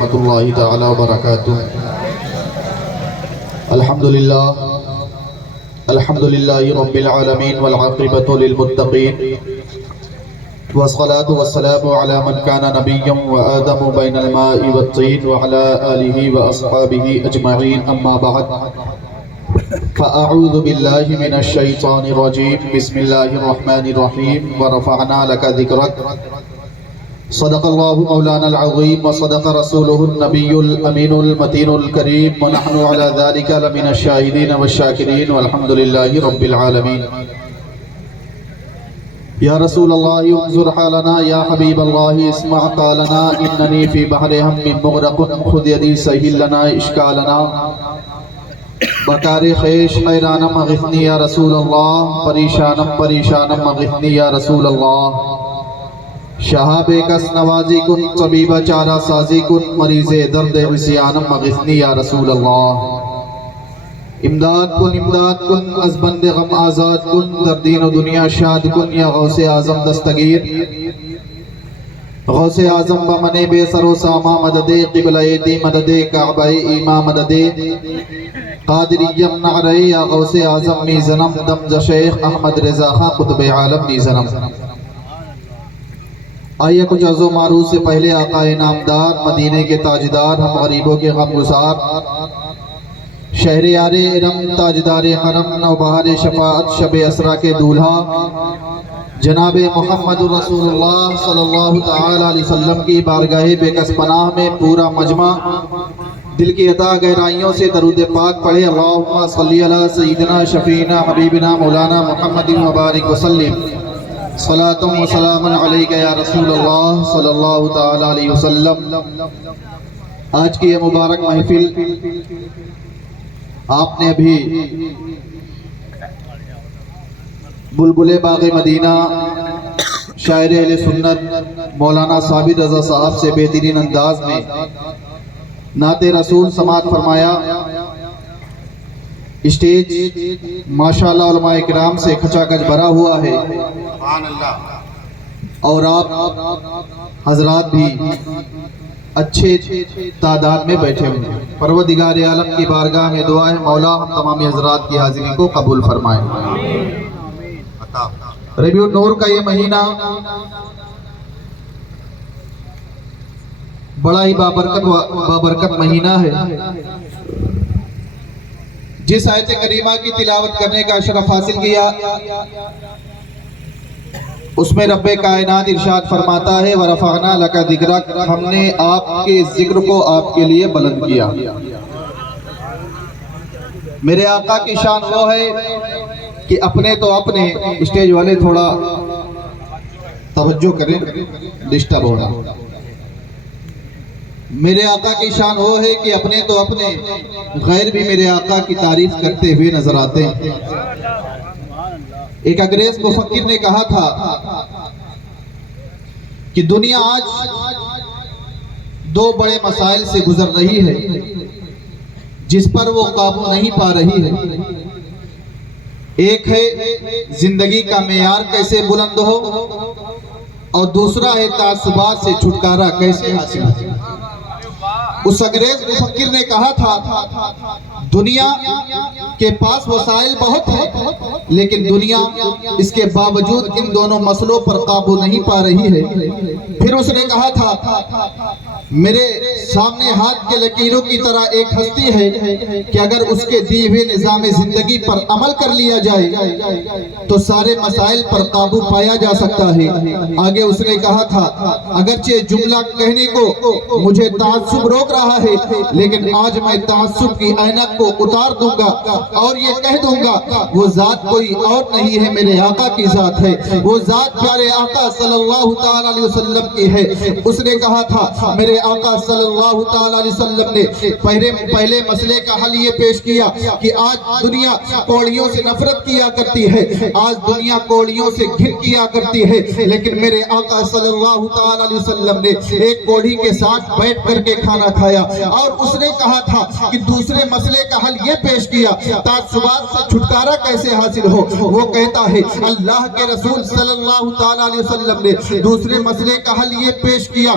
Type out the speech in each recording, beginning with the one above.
ورحمۃ اللہ تعالی وبرکاتہ۔ الحمدللہ رب العالمین والعاقبۃ للمتقین، والصلاة والسلام على من كان نبيا وآدم بين الماء والطين وعلى آله وأصحابه أجمعين، أما بعد فأعوذ بالله من الشيطان الرجيم، بسم الله الرحمن الرحيم، ورفعنا لك ذكرك، صدق الله مولانا العظيم وصدق رسوله النبي الأمين المتين الكريم، ونحن على ذلك لمن الشاهدين والشاكرين، والحمد لله رب العالمين۔ یا رسول اللہ انظر حالنا، یا حبیب اللہ اسمع قالنا، اننی فی بحر ہم مغرق خود یدی سہل لنا اشکالنا، بکار خیش حیرانم اغثنی یا رسول اللہ، پریشانم پریشانم اغثنی یا رسول اللہ، شہاب کس نوازی کن، طبیب چارہ سازی کن، مریض درد عصیانم اغثنی یا رسول اللہ، امداد کن از بند غم آزاد کن، در دین و دنیا شاد کن یا غوث اعظم دستگیر، غوث اعظم بمن بے سر و ساما مدد، قبلہ دی مدد، کعبہ ایما مدد، قادریم نعرہ یا غوث اعظم می زنم، دمز شیخ احمد رضا خان قطب عالم می زنم۔ آئیے کچھ عرض و معروض سے پہلے آقا نامدار، مدینے کے تاجدار، ہم غریبوں کے غم گسار، شہریار ارم، تاجدار حرم، نوبہار شفاعت، شب اسرا کے دولہا جناب محمد رسول اللہ صلی اللہ تعالی علیہ وسلم کی بارگاہ بے کس پناہ میں پورا مجمع دل کی عطا گہرائیوں سے درود پاک پڑھے۔ اللہم صلی علی سیدنا شفیعنا حبیبنا مولانا محمد مبارک وسلم، صلاۃ و سلام علیک یا رسول اللہ صلی اللہ تعالی علیہ وسلم۔ آج کی یہ مبارک محفل آپ نے ابھی بلبل باغ مدینہ شاعر اہل سنت مولانا صابر رضا صاحب سے بہترین انداز میں نعت رسول سماعت فرمایا۔ اسٹیج ماشاءاللہ علماء کرام سے کھچا کھچ بھرا ہوا ہے، اور آپ حضرات بھی اچھے تعداد میں بیٹھے ہوئے ہیں۔ پروردگار عالم کی بارگاہ میں دعا ہے مولا ہم تمام حضرات کی حاضری کو قبول فرمائے۔ ربیع النور کا یہ مہینہ بڑا ہی بابرکت مہینہ ہے۔ جس آیت کریمہ کی تلاوت کرنے کا شرف حاصل کیا، اس میں رب کائنات ارشاد فرماتا ہے وَرَفَعْنَا لَكَ ذِكْرَكَ، ہم نے آپ کے ذکر کو آپ کے لیے بلند کیا۔ میرے آقا کی شان وہ ہے کہ اپنے تو اپنے، اسٹیج والے تھوڑا توجہ کریں، ڈسٹرب ہو رہا۔ میرے آقا کی شان وہ ہے کہ اپنے تو اپنے، غیر بھی میرے آقا کی تعریف کرتے ہوئے نظر آتے ہیں۔ ایک انگریز مفکر نے کہا تھا کہ دنیا آج دو بڑے مسائل سے گزر رہی ہے جس پر وہ قابو نہیں پا رہی ہے۔ ایک ہے زندگی کا معیار کیسے بلند ہو، اور دوسرا ہے تعصبات سے چھٹکارا کیسے حاصل ہو۔ اس انگریز مفکر نے کہا تھا دنیا کے پاس وسائل بہت ہیں، لیکن دنیا اس کے باوجود ان دونوں مسئلوں پر قابو نہیں پا رہی ہے۔ پھر اس نے کہا تھا میرے سامنے ہاتھ کے لکیروں کی طرح ایک ہستی ہے کہ اگر اس کے دیے ہوئے نظام زندگی پر عمل کر لیا جائے تو سارے مسائل پر قابو پایا جا سکتا ہے۔ آگے اس نے کہا تھا اگرچہ جملہ کہنے کو مجھے تعصب روک رہا ہے، لیکن آج میں تعصب کی عینک کو اتار دوں گا اور یہ کہہ دوں گا وہ ذات کوئی اور نہیں ہے، میرے آقا کی ذات ہے، وہ ذات پیارے آقا صلی اللہ تعالی علیہ وسلم کی ہے۔ اس نے کہا تھا میرے آقا صلی اللہ تعالی علیہ وسلم نے پہلے مسئلے کا حل یہ پیش کیا کہ آج دنیا کوڑیوں سے نفرت کیا کرتی ہے، آج دنیا کوڑیوں سے گھن کیا کرتی ہے، لیکن میرے آقا صلی اللہ تعالی علیہ وسلم نے ایک کوڑی کے ساتھ بیٹھ کر کے کھانا کھایا، اور اس نے کہا تھا کہ دوسرے مسئلے کا حل یہ پیش کیا تعصبات سے چھٹکارا کیسے حاصل ہو۔ وہ کہتا ہے اللہ کے رسول صلی اللہ تعالی علیہ وسلم نے دوسرے مسئلے کا حل یہ پیش کیا،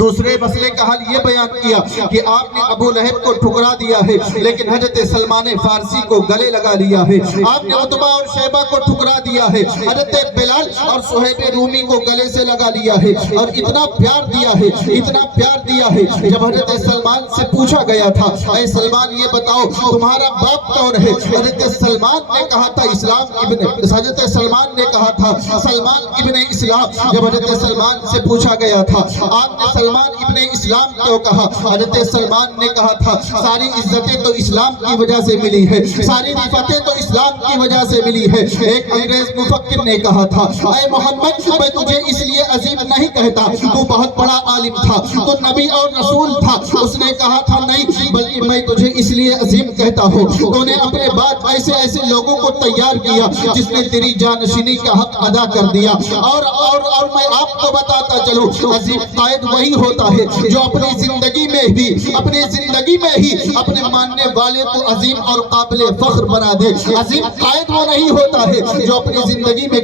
دوسرے مسئلے کا حل یہ بیان کیا کہ آپ نے ابو لہب کو ٹھکرا دیا ہے لیکن حضرت سلمان فارسی کو گلے لگا لیا ہے. آپ نے عتبہ اور شیبہ کو ٹھکرا دیا ہے, حضرت بلال اور صہیب رومی کو گلے سے لگا لیا ہے, اور اتنا پیار دیا ہے, اتنا پیار دیا ہے. جب حضرت سلمان سے پوچھا گیا تھا اے سلمان یہ بتاؤ تمہارا باپ کون ہے, حضرت سلمان نے کہا تھا حضرت سلمان نے کہا تھا سلمان ابن اسلام. جب حضرت سلمان سے پوچھا گیا تھا آپ نے سلمان ابن اسلام کیوں کہا, حضرت سلمان نے کہا تھا ساری عزتیں تو اسلام کی وجہ سے ملی ہے, ساری رفتیں تو اسلام کی وجہ سے ملی ہے. ایک انگریز مفکر نے کہا تھا اے محمد میں تجھے اس لیے عظیم نہیں کہتا تو بہت بڑا عالم تھا, تو نبی اور رسول تھا. اس نے کہا تھا نہیں بلکہ میں تجھے اس لیے عظیم کہتا ہوں تو نے اپنے بعد ایسے ایسے لوگوں کو تیار کیا جس نے تیری جانشینی کا حق ادا کر دیا. اور میں آپ کو بتاتا چلوں عظیم قائد وہی ہوتا ہے جو اپنی زندگی میں ہی اپنے ماننے والے کو عظیم اور قابل فخر بنا دے. عظیم قائد وہ نہیں ہوتا ہے جو اپنی زندگی میں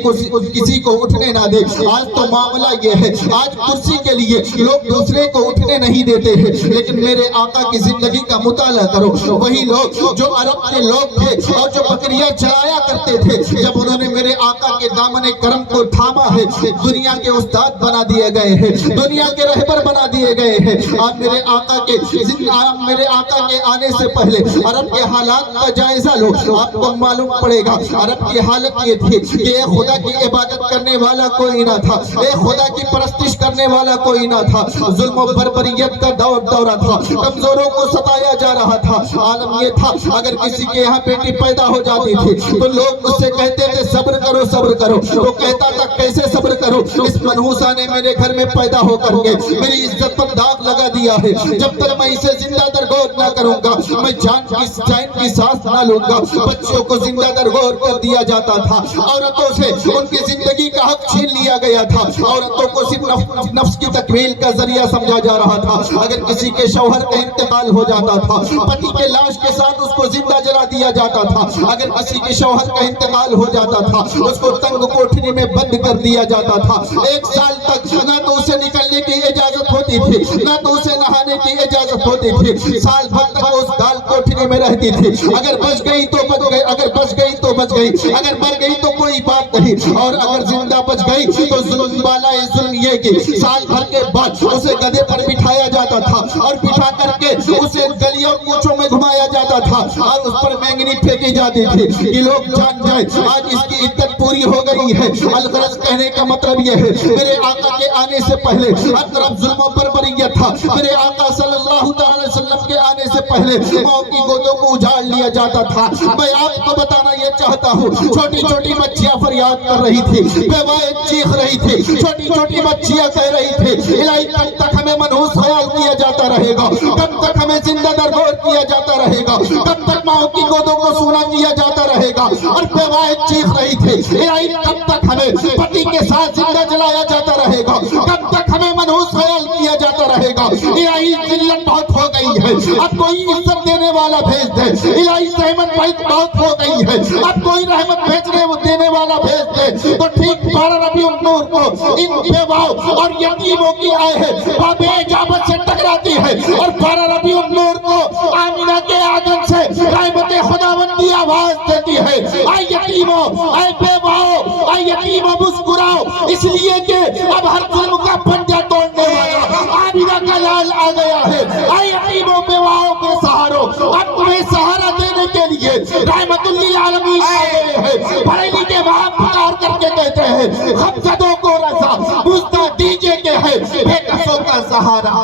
کسی کو اٹھنے نہ دے. آج تو معاملہ یہ ہے, آج کرسی کے لیے لوگ دوسرے کو اٹھنے نہیں دیتے ہیں, لیکن میرے آقا کی زندگی کا مطالعہ کرو. وہی لوگ جو عرب کے لوگ تھے اور جو بکریاں چرایا کرتے تھے, جب انہوں نے میرے آقا کے دامن کرم کو تھاما ہے دنیا کے استاد بنا دیے گئے ہیں, دنیا کے رہبر بنا دیے گئے ہیں. آپ میرے آقا کے آنے سے پہلے عرب کے حالات کا جائزہ لو, آپ کو معلوم پڑے گا عرب کی حالت یہ تھی کہ ایک خدا کی عبادت کرنے والا کوئی نہ تھا, ایک خدا کی پرستش کرنے والا کوئی نہ تھا. ظلم و بربریت کا دورہ تھا, کمزوروں کو ستایا جا رہا تھا. عالم یہ تھا اگر کسی کے یہاں بیٹی پیدا ہو جاتی تھی تو لوگ اس سے کہتے تھے صبر کرو صبر کرو. وہ کہتا تھا کیسے صبر کرو, اس منحوسہ نے میرے گھر میں پیدا ہو کر کے میری عزت پر داغ لگا دیا ہے. جب تک میں اسے زندہ درگور نہ کروں گا میں جان کی سانس نہ لوں گا. بچوں کو زندہ درگور کر دیا جاتا تھا, عورتوں سے ان کی زندگی کا حق چھین لیا گیا تھا, عورتوں کو صرف نفس کی تکمیل کا ذریعہ سمجھا جا رہا تھا. اگر کسی کے شوہر کا انتقال ہو جاتا تھا پتی کے لاش کے ساتھ اس کو زندہ جلا دیا جاتا تھا. اگر کسی کے شوہر کا انتقال ہو جاتا تھا اس کو تنگ کوٹھری میں بند کر دیا جاتا تھا. 1 سال تک نہ تو اسے نکلنے کی اجازت ہوتی تھی نہ تو اسے نہانے کی اجازت ہوتی تھی. سال بھر تک اس گال کوٹھری میں رہتی تھی. اگر بچ گئی تو بچ گئی, اگر بچ گئی تو بچ گئی, اگر مر گئی تو کوئی بات نہیں, اور اگر زندہ بچ گئی تو ظلم والا ظلم یہ کہ سال بھر کے بعد اسے گدھے پر بٹھایا جاتا تھا اور بٹھا کر کے اسے گلی اور کوچوں میں گھمایا جاتا تھا اور اس پر مینگنی پھینکی جاتی تھی کہ لوگ جان جائیں آج اس کی عدت پوری ہو گئی ہے. الغرض کہنے کا مطلب یہ ہے میرے آقا کے آنے سے پہلے ہر طرف ظلم و بربریت تھا. میرے آقا صلی اللہ تعالی وسلم کے آنے سے پہلے ماں کی گودوں کو اجاڑ لیا جاتا تھا. میں آپ کو بتانا یہ چاہتا ہوں چھوٹی چھوٹی بچیاں فریاد کر رہی تھی, بیوائیں چیخ رہی تھی, چھوٹی چھوٹی بچیاں کہہ رہی تھی الہی کب تک ہمیں منحوس خیال کیا جاتا رہے گا, کب تک ہمیں زندہ درگور کیا جاتا رہے گا, کب تک ماں کی گودوں کو سونا کیا جاتا رہے گا. اور بیوائیں چیخ رہی تھی الہی کب تک ہمیں پتی کے ساتھ زندہ جلایا جاتا رہے گا, کب تک ہمیں منحوس خیال کیا جاتا رہے گا. الہی ذلت بہت ہو گئی ہے, اب کوئی عزت دینے والا بھیج دے. الہی رحمت بہت ہو گئی ہے, اب کوئی رحمت دینے والا بھیج دے. تو ٹھیک 12 ربیع النور کو ان بیواؤں اور یتیموں کی آئے ہے باب اجابت سے ٹکراتی ہے, اور 12 ربیع النور کو آمینہ کے آنگن سے رحمت خداوندی آواز دیتی ہے اے یتیموں, اے بیواؤں, اے یتیموں مسکراؤ, اس لیے کہ اب ہر ظلم کا پنجہ توڑنے والا آمینہ کا لال آ گیا ہے. اے یتیموں بیواؤں بے سہاروں, اب تمہیں سہارا دینے کے لیے رحمت للعالمین آ گئے ہیں. بریلی کے باپ پکار کر کے کہتے ہیں غمزدوں کو رضا بوستا دیجئے کہ ہے بے کسوں کا سہارا.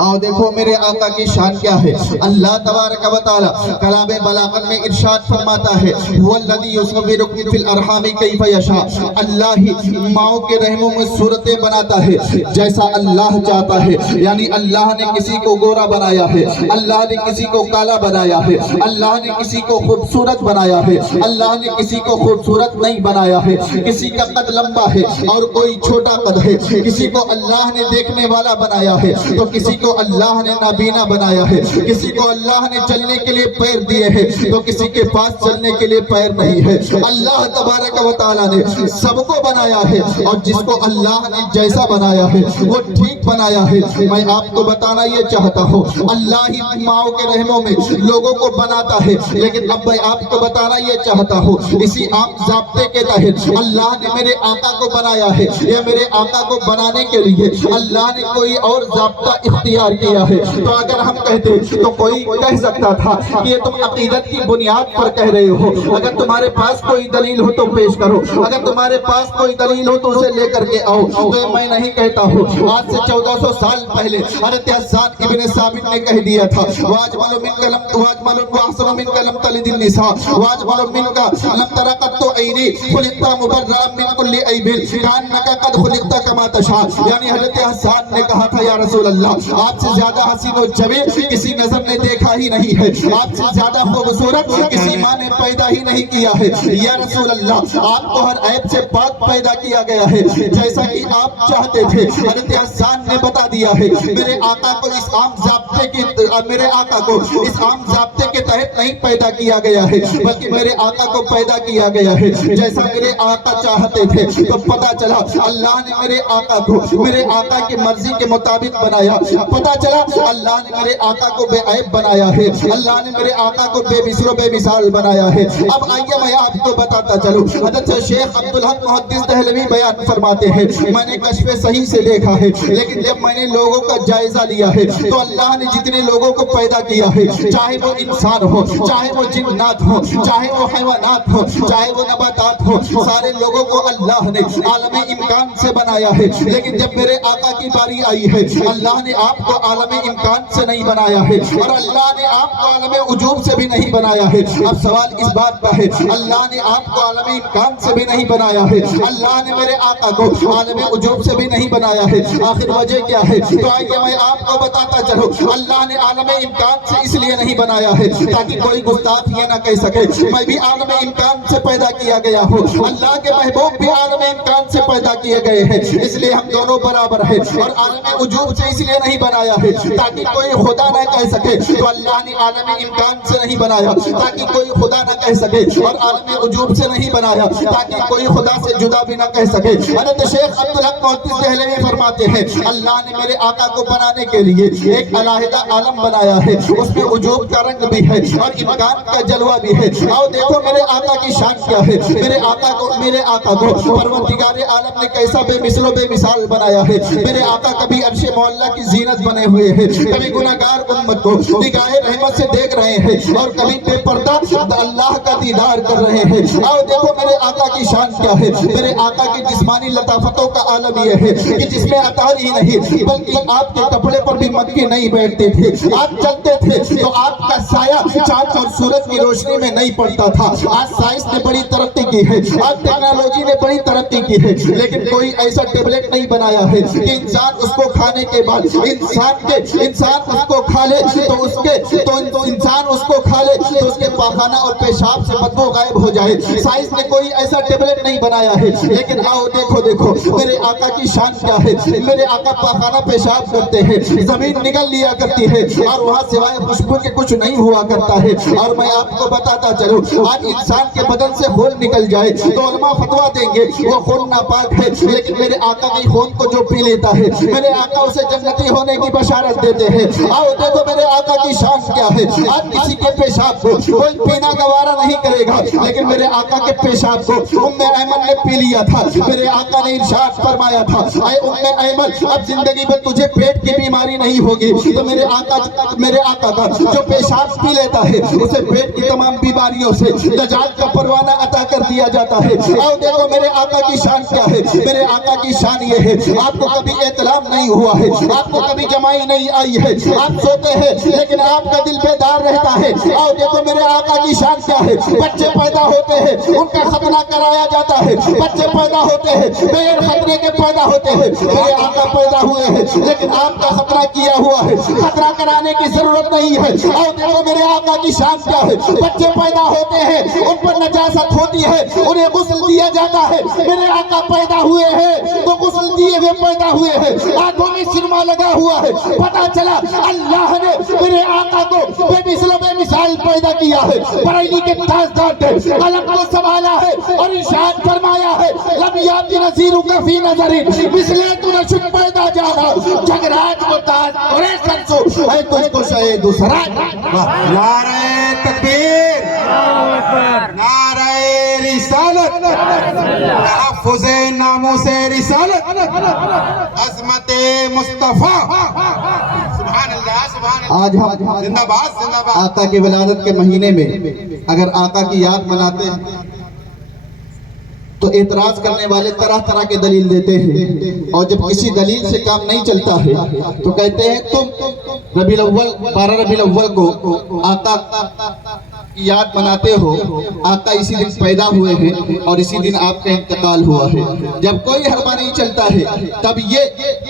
آؤ دیکھو میرے آقا کی شان کیا ہے. اللہ تبارک و تعالی کلام بلاغت میں ارشاد فرماتا ہے هو الذی یصورکم فی الارحام کیف یشاء, اللہ ہی ماؤں کے رحموں میں صورتیں بناتا ہے جیسا اللہ چاہتا ہے. یعنی اللہ نے کسی کو گورا بنایا ہے, اللہ نے کسی کو کالا بنایا ہے, اللہ نے کسی کو خوبصورت بنایا ہے, اللہ نے کسی کو خوبصورت نہیں بنایا ہے. کسی کا قد لمبا ہے اور کوئی چھوٹا قد ہے, کسی کو اللہ نے دیکھنے والا بنایا ہے تو کسی کو اللہ نے نابینا بنایا ہے، کسی کو اللہ نے چلنے کے لیے پیر دیے ہیں تو کسی کے پاس چلنے کے لیے پیر نہیں ہے۔ اللہ تبارک و تعالیٰ نے سب کو بنایا ہے اور جس کو اللہ نے جیسا بنایا ہے وہ ٹھیک بنایا ہے۔ میں آپ کو بتانا یہ چاہتا ہوں، اللہ ہی ماؤں کے رحموں میں لوگوں کو بناتا ہے، لیکن اب میں آپ کو بتانا یہ چاہتا ہوں، اسی عام ضابطے کے تحت اللہ نے میرے آقا کو بنایا ہے، یا میرے آقا کو بنانے کے لیے اللہ نے کوئی اور ضابطہ اختیار کیا ہے۔ تو اگر ہم کہتے تو کوئی کہہ سکتا تھا کہ یہ تم عقیدت کی بنیاد پر کہہ رہے ہو، اگر تمہارے پاس کوئی دلیل ہو تو پیش کرو، اگر تمہارے پاس کوئی دلیل ہو تو اسے لے کر کے آؤ۔ تو میں نہیں کہتا ہوں، آج سے 1400 سال پہلے حضرت حسان ابن ثابت نے کہہ دیا تھا، واجمل منک لم واجمل واحسن منک لم تلد النساء واجمل منک لم تر قط عینی خلقت مبرئا من کل عیب کانک قد خلقت کما تشاء۔ یعنی حضرت حسان نے کہا تھا، یا رسول اللہ، آپ سے زیادہ حسین و جمیل کسی نظر نے دیکھا ہی نہیں ہے، آپ سے زیادہ خوبصورت کسی ماں نے پیدا ہی نہیں کیا ہے، یا رسول اللہ آپ کو ہر عیب سے پاک پیدا کیا گیا ہے جیسا کہ آپ چاہتے تھے۔ حضرت حسان نے بتا دیا ہے، میرے آقا کو اس عام ضابطے کے تحت نہیں پیدا کیا گیا ہے، بلکہ میرے آقا کو پیدا کیا گیا ہے جیسا میرے آقا چاہتے تھے۔ تو پتا چلا اللہ نے میرے آقا کو میرے آقا کی مرضی کے مطابق بنایا، پتا چلا اللہ نے میرے آقا کو بے عیب بنایا ہے، اللہ نے میرے آقا کو بے مثل و بے مثال بنایا ہے۔ اب آئیے میں آپ کو بتاتا چلوں، حضرت شیخ عبدالحق محدث دہلوی بیان فرماتے ہیں، میں نے کشف صحیح سے دیکھا ہے، لیکن جب میں نے لوگوں کا جائزہ لیا ہے تو اللہ نے جتنے لوگوں کو پیدا کیا ہے، چاہے وہ انسان ہو، چاہے وہ جنات ہو، چاہے وہ حیوانات ہو، چاہے وہ نباتات ہو، سارے لوگوں کو اللہ نے عالم امکان سے بنایا ہے۔ لیکن جب میرے آقا کی باری آئی ہے، اللہ نے آپ کو عالم امکان سے نہیں بنایا ہے، اور اللہ نے آپ کو عالم وجوب سے بھی نہیں بنایا ہے۔ اب سوال اس بات کا ہے، اللہ نے آپ کو عالم امکان سے بھی نہیں بنایا ہے، اللہ نے میرے آقا کو عالم وجوب سے بھی نہیں بنایا ہے، آخر وجہ کیا ہے؟ تو آئیے میں آپ کو بتاتا چلوں، اللہ نے عالم امکان سے اس لیے نہیں بنایا ہے تاکہ کوئی گستاخ یہ نہ کہہ سکے میں بھی عالم امکان سے پیدا کیا گیا ہوں، اللہ کے محبوب بھی عالم امکان سے پیدا کیے گئے ہیں، اس لیے ہم دونوں برابر ہیں۔ اور عالم وجوب سے اس لیے نہیں بنایا ہے تاکہ کوئی خدا نہ کہہ سکے، تو اللہ نے عالم امکان سے نہیں بنایا تاکہ کوئی خدا نہ کہہ سکے، اور عالم وجوب سے نہیں بنایا تاکہ کوئی خدا سے جدا بھی نہ کہہ سکے۔ حضرت شیخ عبدالحق محدث دہلوی فرماتے ہیں، اللہ نے میرے آقا کو بنانے کے لیے ایک علیحدہ عالم بنایا ہے، اس میں وجود کا رنگ بھی ہے اور امکان کا جلوہ بھی ہے۔ آؤ دیکھو میرے آقا کی شان کیا ہے، میرے آقا کو پروردگار عالم نے کیسا بے مثل و بے مثال بنایا ہے۔ میرے آقا کبھی عرش مولا کی زینت بنے ہوئے ہیں، کبھی گناہگار امت کو نگاہ رحمت سے دیکھ رہے ہیں، اور کبھی بے پردہ اللہ کا دیدار کر رہے ہیں۔ آؤ دیکھو میرے آقا کی شان کیا ہے، میرے آقا کی جسمانی لطافتوں کا عالم یہ ہے کہ جس میں عطار ہی نہیں بلکہ آپ کے کپڑے پر بھی مکھی نہیں بیٹھتے تھے، آپ چلتے تھے تو آپ کا سایہ چاند اور سورج کی روشنی میں نہیں پڑتا تھا۔ آج سائنس نے بڑی ترقی کی ہے، آج ٹیکنالوجی نے بڑی ترقی کی ہے، لیکن کوئی ایسا ٹیبلٹ نہیں بنایا ہے کہ انسان اس کو کھانے کے بعد انسان اس کو کھا لے تو انسان اس کو کھا لے تو اس کے پاخانہ اور پیشاب سے بدبو غائب ہو جائے۔ سائنس نے کوئی ایسا ٹیبلٹ نہیں بنایا ہے، لیکن آؤ دیکھو میرے آقا کی شان کیا ہے۔ میرے آقا پاخانہ پیشاب کرتے ہیں، زمین نگل لیا کرتی ہے اور وہاں سوائے خوشبو کے کچھ نہیں ہوا کرتا ہے۔ اور میں آپ کو بتاتا چلوں، آج انسان کے بدن سے خون نکل جائے تو علماء فتویٰ دیں گے وہ خون ناپاک ہے، لیکن میرے آقا کی خون کو جو پی لیتا ہے میرے آقا اسے جنتی ہونے کی بشارت دیتے ہیں۔ آؤ دیکھو میرے آقا کی شان کیا ہے۔ آج کسی کے پیشاب کو کوئی پینا گوارا نہیں کرے گا، لیکن میرے آقا کے پیشاب کو ام ایمن نے پی لیا تھا۔ میرے آقا نے ارشاد فرمایا تھا، اے ام ایمن اب زندگی میں تجھے پیٹ کی بیماری نہیں ہوگی۔ تو میرے آقا کا جو پیشاب پی لیتا ہے اسے پیٹ کی تمام بیماریوں سے نجات کا پروانہ عطا کر دیا جاتا ہے۔ آؤ دیکھو میرے آقا کی شان کیا ہے۔ میرے آقا کی شان یہ ہے، آپ کو کبھی احتلام نہیں ہوا ہے، آپ کو کبھی جمائی نہیں آئی ہے، آپ سوتے ہیں لیکن آپ کا دل بیدار رہتا ہے۔ آؤ دیکھو میرے آقا کی شان کیا ہے۔ بچے پیدا ہوتے ہیں ان کا ختنہ کرایا جاتا ہے، بچے پیدا ہوتے ہیں بغیر خطرے کے پیدا ہوتے ہیں۔ میرے آقا پیدا ہوئے ہیں لیکن آپ کا خطرہ کیا ہوا ہے، خطرہ کرانے کی ضرورت نہیں ہے۔ آؤ دیکھو میرے آقا کی شان کیا ہے. بچے پیدا ہوتے ہیں ان پر نجاست ہوتی ہے, انہیں غسل دیا جاتا ہے. میرے آقا پیدا ہوئے ہیں تو غسل دیے ہوئے پیدا ہوئے ہیں, آنکھوں میں سرما لگا ہوا ہے. پتا چلا اللہ نے میرے آقا کو بے مثل و بے مثال پیدا کیا ہے, بریلی کے تاجدار نے قلم کو سنبھالا ہے اور ارشاد فرمایا ہے لم یاتی نذیرک فی نظر مثلے تو نشک پیدا جانا جگراج کو تاج اور سرسو ہے تجھ کو شہید سراج. نعرہ تکبیر, نعرہ رسالت, تحفظ ناموس رسالت, عظمت مصطفیٰ. سبحان اللہ, سبحان اللہ. آج ہم زندہ باد, زندہ باد. آقا کی ولادت کے مہینے میں اگر آقا کی یاد مناتے ہیں تو اعتراض کرنے والے طرح طرح کے دلیل دیتے ہیں, اور جب کسی دلیل سے کام نہیں چلتا ہے تو کہتے ہیں تم ربیع الاول 12 ربیع الاول کو آقا کی یاد مناتے ہو, آقا اسی دن پیدا ہوئے ہیں اور اسی دن آپ کا انتقال ہوا ہے. جب کوئی حربہ نہیں چلتا ہے تب یہ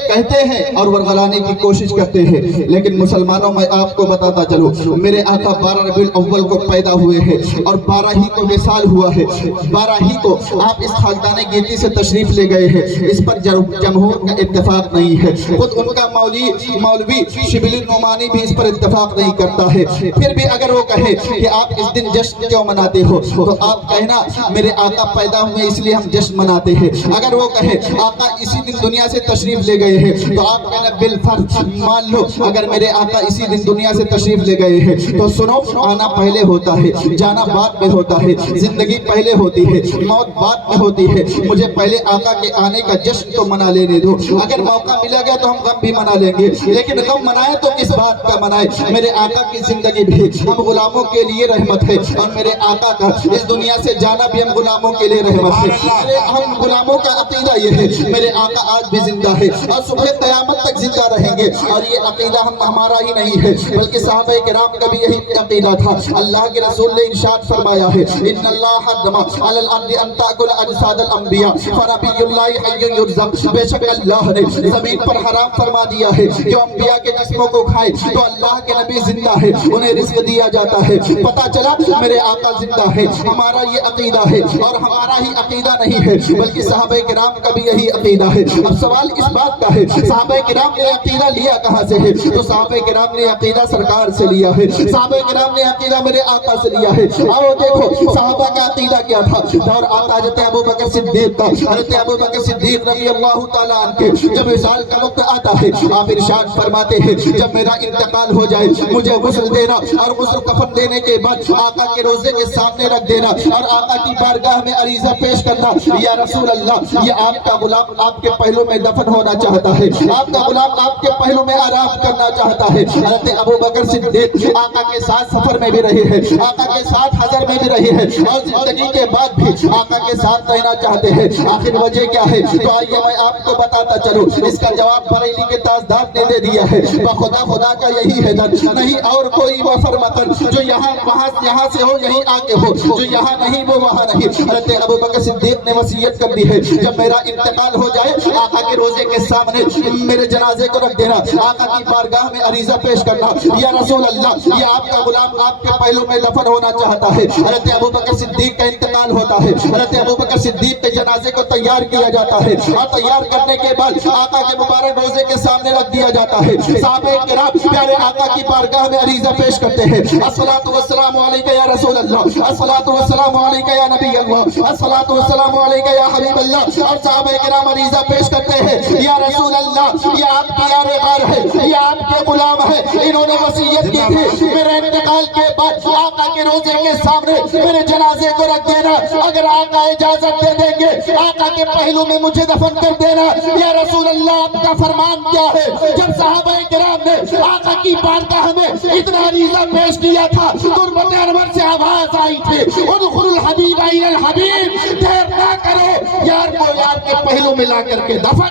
کہتے ہیں اور ورغلانے کی کوشش کرتے ہیں. لیکن مسلمانوں میں آپ کو بتاتا چلو, میرے آقا 12 ربیع الاول کو پیدا ہوئے ہیں اور 12 ہی کو وصال ہوا ہے, 12 ہی کو آپ اس خاکدان گیتی سے تشریف لے گئے ہیں. اس پر جمہور کا اتفاق نہیں ہے, خود ان کا مولوی شبلی النعمانی بھی اس پر اتفاق نہیں کرتا ہے. پھر بھی اگر وہ کہے کہ آپ اس دن جشن کیوں مناتے ہو تو آپ کہنا میرے آقا پیدا ہوئے اس لیے ہم جشن مناتے ہیں. اگر وہ کہے آقا اسی دن دنیا سے تشریف لے گئے ہیں تو آپ کہنا بالفرض مان لو اگر میرے آقا اسی دن دنیا سے تشریف لے گئے ہیں تو سنو, آنا پہلے ہوتا ہے, جانا بعد میں ہوتا ہے, زندگی پہلے ہوتی ہے, موت بعد میں ہوتی ہے. مجھے پہلے آقا کے آنے کا جشن تو منا لینے دو. اگر موقع ملا گیا تو ہم غم بھی منا لیں گے, لیکن غم منائے تو کس بات کا منائے. میرے آقا کی زندگی بھی ہم غلاموں کے لیے رحمت ہے اور میرے آقا کا اس دنیا سے جانا بھی ہم غلاموں کے لیے رحمت ہے. ہم غلاموں کا عقیدہ یہ ہے میرے آقا آج بھی زندہ ہے اور صبح قیامت تک زندہ رہیں گے, اور یہ عقیدہ ہمارا ہی نہیں ہے بلکہ صحابہ کرام کا بھی یہی عقیدہ تھا. اللہ کے رسول نے ارشاد فرمایا ہے ان اللہ حرم علی الارض ان تاکل اجساد الانبیاء فنبی اللہ حی یرزق, بے شک اللہ نے زمین پر حرام فرما دیا ہے جو انبیاء کے جسموں کو کھائے تو اللہ کے نبی زندہ ہے, انہیں رزق دیا جاتا ہے. پتا چلا میرے آقا زندہ ہے, ہمارا یہ عقیدہ ہے اور ہمارا ہی عقیدہ نہیں ہے بلکہ صحابہ کرام کا بھی یہی عقیدہ ہے. اب سوال اس بات کا ہے صحابہ کرام نے عقیدہ لیا کہاں سے ہے, تو صحابہ کرام نے عقیدہ سرکار سے لیا ہے, صحابہ کرام نے عقیدہ میرے آقا سے لیا ہے. اور دیکھو صحابہ کا عقیدہ کیا تھا, دور آتا حضرت ابوبکر صدیق کا, حضرت ابوبکر صدیق رضی اللہ تعالیٰ عنہ جب وصال کا وقت آتا ہے آپ ارشاد فرماتے ہیں جب میرا انتقال ہو جائے مجھے غسل دینا اور غسل کفن دینے کے بعد آقا کے روزے کے سامنے رکھ دینا اور آقا کی بارگاہ میں عریضہ پیش کرنا, یا رسول اللہ یہ آپ کا غلام آپ کے پہلو میں دفن ہونا چاہتا ہے, آپ کا غلام آپ کے پہلو میں آرام کرنا چاہتا ہے. حضرت ابوبکر صدیق آقا کے ساتھ سفر میں بھی رہے ہیں, آقا کے ساتھ حضر میں بھی رہے ہیں اور زندگی کے بعد بھی آقا کے ساتھ رہنا چاہتے ہیں. آخر وجہ کیا ہے تو آئیے میں آپ کو بتاتا چلوں. اس کا جواب بریلی کے تاجدار نے دے دیا ہے, بخدا خدا کا یہی ہے در نہیں اور کوئی وہ فرمتن جو یہاں سے ہو یہیں آکے ہو, جو یہاں نہیں وہ وہاں نہیں. حضرت ابوبکر صدیق نے وصیت کر دی ہے جب میرا انتقال ہو جائے آقا کے روزے کے سامنے میرے جنازے کو رکھ دینا, آقا کی بارگاہ میں عریضہ پیش کرنا, یا رسول اللہ یہ آپ کا غلام آپ کے پہلو میں دفن ہونا چاہتا ہے. حضرت ابوبکر صدیق کا انتقال ہوتا ہے, حضرت ابوبکر صدیق کے جنازے کو تیار کیا جاتا ہے اور تیار کرنے کے بعد آقا کے مبارک روزے کے سامنے رکھ دیا جاتا ہے. صحابہ کرام پیارے آقا کی بارگاہ میں عریضہ پیش کرتے ہیں, الصلاۃ والسلام علیک یا رسول اللہ, الصلاۃ والسلام علیک یا نبی اللہ, الصلاۃ والسلام علیک یا حبیب اللہ. اور صحابہ کرام عریضہ پیش کرتے ہیں یا رسول اللہ یہ آپ کی یار غار ہے, یہ آپ کے غلام ہے, انہوں نے وصیت کی تھی میرے انتقال کے بعد آقا کے روزے کے سامنے میرے جنازے کو رکھ دینا, اگر آقا اجازت دے دیں گے آقا کے پہلو میں مجھے دفن کر دینا. یا رسول اللہ آپ کا فرمان کیا ہے. جب صحابہ کرام نے آقا کی بارگاہ میں اتنا عریضہ پیش کیا تھا تربت انور سے آواز آئی تھی ادخل الحبیب الى الحبیب, دیر نہ کرو یار کو یار کے پہلو میں لا کر کے دفن.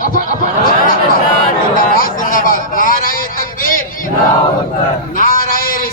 نعرہ تکبیر, نعرہ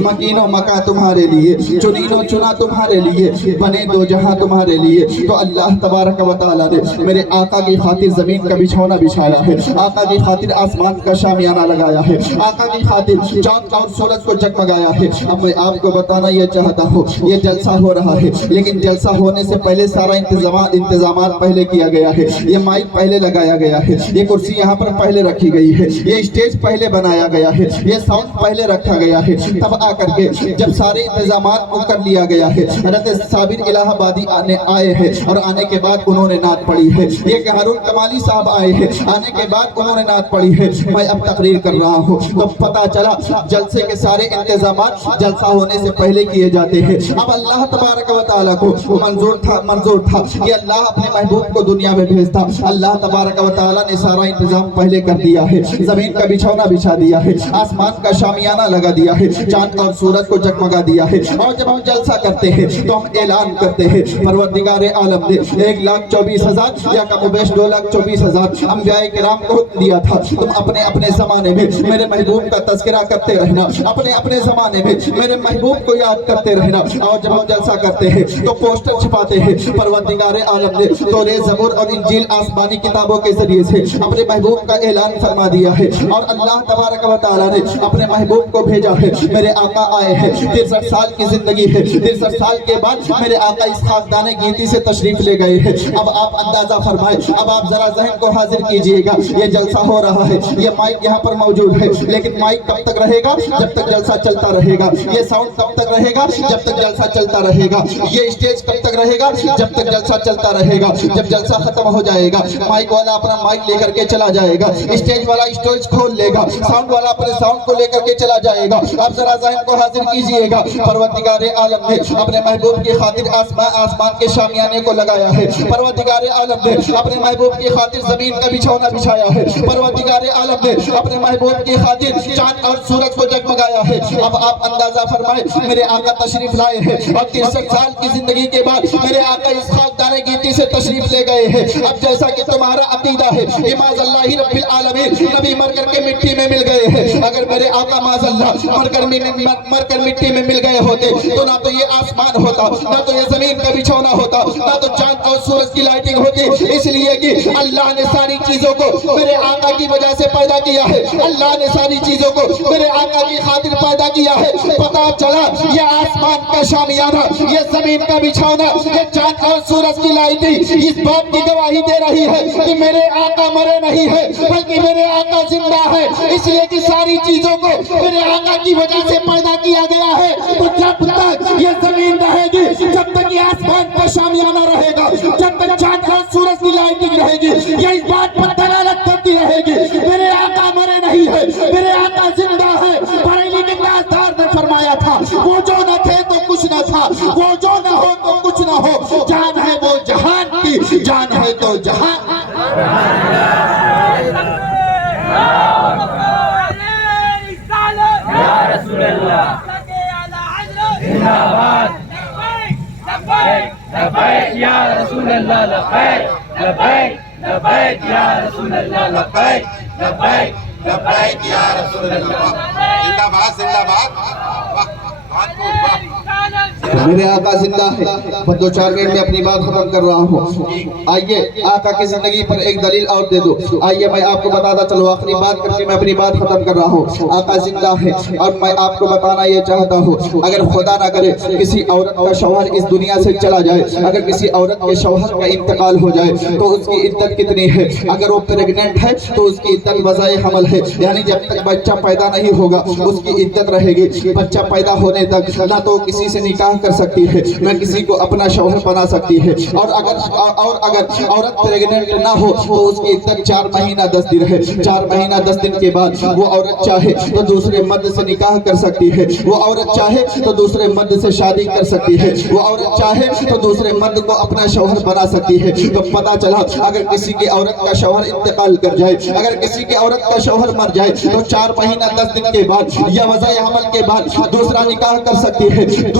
مکین و مکان تمہارے لیے چنین و چنا تمہارے لیے بنے دو جہاں تمہارے لیے تو اللہ تبارک و تعالیٰ نے میرے آقا کی خاطر زمین کا بچھونا بچھایا ہے آقا کی خاطر آسمان کا شامیانہ لگایا ہے آقا کی خاطر چاند اور سورج کو جگمگایا ہے اب میں آپ کو بتانا یہ چاہتا ہوں یہ جلسہ ہو رہا ہے لیکن جلسہ ہونے سے پہلے سارا انتظامات پہلے کیا گیا ہے یہ مائک پہلے لگایا گیا ہے یہ کرسی یہاں پر پہلے رکھی گئی ہے یہ اسٹیج پہلے بنایا گیا ہے یہ ساؤنڈ پہلے رکھا گیا ہے تب آ کر کے جب سارے انتظامات کو کر لیا گیا ہے حضرت صابر الہ آبادی آئے ہیں اور آنے کے بعد انہوں نے نعت پڑھی ہے یہ کہ ہارون کمالی صاحب آئے ہیں آنے کے بعد انہوں نے نعت پڑھی ہے میں اب تقریر کر رہا ہوں تو پتہ چلا جلسے کے سارے انتظامات جلسہ ہونے سے پہلے کیے جاتے ہیں اب اللہ تبارک و تعالیٰ کو منظور تھا کہ اللہ اپنے محبوب کو دنیا میں بھیجتا اللہ تبارک و تعالیٰ نے سارا انتظام پہلے کر دیا ہے زمین کا بچھونا بچھا دیا ہے آسمان کا شامیانہ لگا دیا ہے چاند اور سورج کو جگمگا دیا ہے اور جب ہم جلسہ کرتے ہیں تو ہم اعلان کرتے ہیں پروردگار عالم نے 1,24,000 یا کم و بیش 2,24,000 انبیاء کرام کو دیا تھا تم اپنے اپنے زمانے میں میرے محبوب کا تذکرہ کرتے رہنا اپنے اپنے زمانے میں میرے محبوب کو یاد کرتے رہنا اور جب ہم جلسہ کرتے ہیں تو پوسٹر چھپاتے ہیں پروردگار عالم نے توریت زبور اور انجیل آسمانی کتابوں کے ذریعے سے اپنے محبوب کا اعلان فرما دیا ہے اور اللہ تبارک و تعالیٰ نے اپنے محبوب کو بھیجا ہے میرے آقا آئے ہیں 63 سال کی زندگی ہے 63 سال کے بعد میرے آقا اس خاکدان گیتی سے تشریف لے گئے ہیں اب آپ اندازہ فرمائیں اب آپ ذرا ذہن کو حاضر کیجئے گا یہ جلسہ ہو رہا ہے یہ مائک یہاں پر موجود ہے لیکن مائک کب تک رہے گا جب تک جلسہ چلتا رہے گا یہ ساؤنڈ کب تک رہے گا جب تک جلسہ چلتا رہے گا یہ اسٹیج کب تک رہے گا جب تک جلسہ چلتا رہے گا جب جلسہ ختم ہو جائے گا مائک والا اپنا مائک لے کر کے چلا جائے گا اسٹیج والا اسٹیج کھول لے گا ساؤنڈ والا اپنے ساؤنڈ کو لے کر کے چلا جائے گا اب ذرا ذہن کو حاضر کیجئے گا پروردگار عالم نے اپنے محبوب کی خاطر آسمان کے شامیانے کو لگایا ہے پروردگار عالم نے اپنے محبوب کی خاطر زمین کا بچھونا بچھایا ہے پروردگار عالم نے اپنے محبوب کی خاطر چاند اور سورج کو جگمگایا ہے اب آپ اندازہ فرمائیں میرے آقا تشریف لائے ہیں اور 63 سال کی زندگی کے بعد میرے آقا اس خاکدان گیتی سے تشریف لے گئے ہیں اب جیسا کہ تمہارا عقیدہ ہے معاذ اللہ رب العالمین نبی مر کر کے مٹی میں مل گئے ہیں اگر میرے آقا معاذ اللہ مر کر مٹی میں مل گئے ہوتے تو نہ تو یہ آسمان ہوتا نہ تو یہ زمین کا بچھونا ہوتا نہ تو چاند اور سورج کی لائٹنگ ہوتی اس لیے کہ اللہ نے ساری چیزوں کو میرے آقا کی وجہ سے پیدا کیا ہے اللہ نے ساری چیزوں کو میرے آقا کی خاطر پیدا کیا ہے پتہ چلا یہ آسمان کا شامیانہ یہ زمین کا بچھونا یہ چاند اور سورج کی لائٹنگ اس بات کی گواہی دے رہی ہے کہ میرے آقا مرے نہیں ہے بلکہ میرے آقا زندہ ہے اس لیے کہ ساری چیزوں کو میرے آقا کی وجہ سے پیدا کیا گیا ہے تو جب تک یہ زمین رہے گی جب تک یہ آسمان کا شامیانہ رہے گا جب تک چاند اور سورج کی لائٹنگ رہے گی یہ اس بات پر دلالت کرتی رہے گی میرے آقا مرے نہیں ہے میرے آقا زندہ ہے بریلی کے تاجدار نے فرمایا تھا وہ جو نہ تھے تو کچھ نہ تھا وہ جو نہ ہو تو کچھ نہ ہو جان ہے وہ جہان کی جان ہے تو جہان لبیک یا رسول اللہ لبیک لبیک لبیک یا رسول اللہ لبیک لبیک لبیک یا رسول اللہ زندہ باد زندہ باد میرے آقا زندہ ہے بس 2-4 منٹ میں اپنی بات ختم کر رہا ہوں آئیے آقا کی زندگی پر ایک دلیل اور دے دو آئیے میں آپ کو بتاتا چلو آخری بات کر کے میں اپنی بات ختم کر رہا ہوں آقا زندہ ہے اور میں آپ کو بتانا یہ چاہتا ہوں اگر خدا نہ کرے کسی عورت کا شوہر اس دنیا سے چلا جائے اگر کسی عورت کے شوہر کا انتقال ہو جائے تو اس کی عدت کتنی ہے اگر وہ پریگننٹ ہے تو اس کی عدت وضع حمل ہے یعنی جب تک بچہ پیدا نہیں ہوگا اس کی عدت رہے گی بچہ پیدا ہونے تک نہ تو کسی سے نکاح کر سکتی ہے نہ کسی کو اپنا شوہر بنا سکتی ہے اور اگر عورت پریگننٹ نہ ہو تو اس کی عدت 4 مہینہ 10 دن ہے 4 مہینہ 10 دن کے بعد وہ عورت چاہے تو دوسرے مرد سے نکاح کر سکتی ہے وہ عورت چاہے تو دوسرے مرد سے شادی کر سکتی ہے وہ عورت چاہے تو دوسرے مرد کو اپنا شوہر بنا سکتی ہے تو پتہ چلا اگر کسی کی عورت کا شوہر انتقال کر جائے اگر کسی کی عورت کا شوہر مر جائے تو 4 مہینہ 10 دن کے بعد یا وضع حمل کے بعد دوسرا نکاح کر سکتی ہے